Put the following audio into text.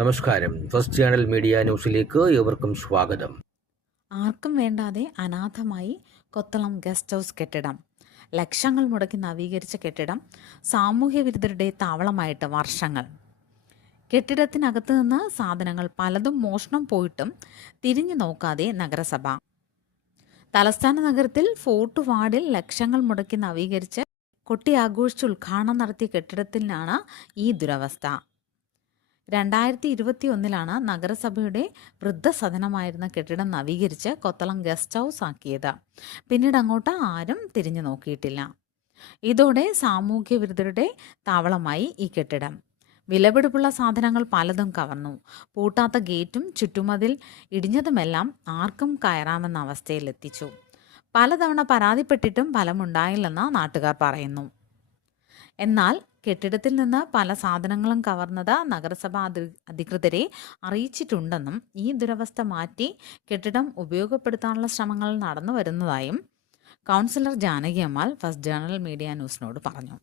നമസ്കാരം. First channel media ന്യൂസിലേക്ക് ഏവർക്കും സ്വാഗതം. ആർക്കും വേണ്ടാതെ അനാഥമായി കൊത്തളം ഗസ്റ്റ് ഹൗസ് കെട്ടിടം. ലക്ഷങ്ങൾ മുടക്കി നവീകരിച്ച കെട്ടിടം സാമൂഹ്യ വിരുദ്ധരുടെ താവളമായിട്ട് വർഷങ്ങൾ. കെട്ടിടത്തിനകത്ത് നിന്ന് സാധനങ്ങൾ പലതും മോഷണം പോയിട്ടും തിരിഞ്ഞു നോക്കാതെ നഗരസഭ. തലസ്ഥാന നഗരത്തിൽ ഫോർട്ട് വാർഡിൽ ലക്ഷങ്ങൾ മുടക്കി നവീകരിച്ച് കൊട്ടി ആഘോഷിച്ച് ഉദ്ഘാടനം നടത്തിയ കെട്ടിടത്തിനാണ് ഈ ദുരവസ്ഥ. രണ്ടായിരത്തി ഇരുപത്തി ഒന്നിലാണ് നഗരസഭയുടെ വൃദ്ധസദനമായിരുന്ന കെട്ടിടം നവീകരിച്ച് കൊത്തളം ഗസ്റ്റ് ഹൗസ് ആക്കിയത്. പിന്നീട് അങ്ങോട്ട് ആരും തിരിഞ്ഞു നോക്കിയിട്ടില്ല. ഇതോടെ സാമൂഹ്യ വിരുദ്ധരുടെ താവളമായി ഈ കെട്ടിടം. വിലപിടിപ്പുള്ള സാധനങ്ങൾ പലതും കവർന്നു. പൂട്ടാത്ത ഗേറ്റും ചുറ്റുമതിൽ ഇടിഞ്ഞതുമെല്ലാം ആർക്കും കയറാമെന്ന അവസ്ഥയിലെത്തിച്ചു. പലതവണ പരാതിപ്പെട്ടിട്ടും ഫലമുണ്ടായില്ലെന്ന് നാട്ടുകാർ പറയുന്നു. എന്നാൽ കെട്ടിടത്തിൽ നിന്ന് പല സാധനങ്ങളും കവർന്നത് നഗരസഭാ അധികൃതരെ അറിയിച്ചിട്ടുണ്ടെന്നും ഈ ദുരവസ്ഥ മാറ്റി കെട്ടിടം ഉപയോഗപ്പെടുത്താനുള്ള ശ്രമങ്ങൾ നടന്നു വരുന്നതായും councillor Janaki first journal media ന്യൂസിനോട് പറഞ്ഞു.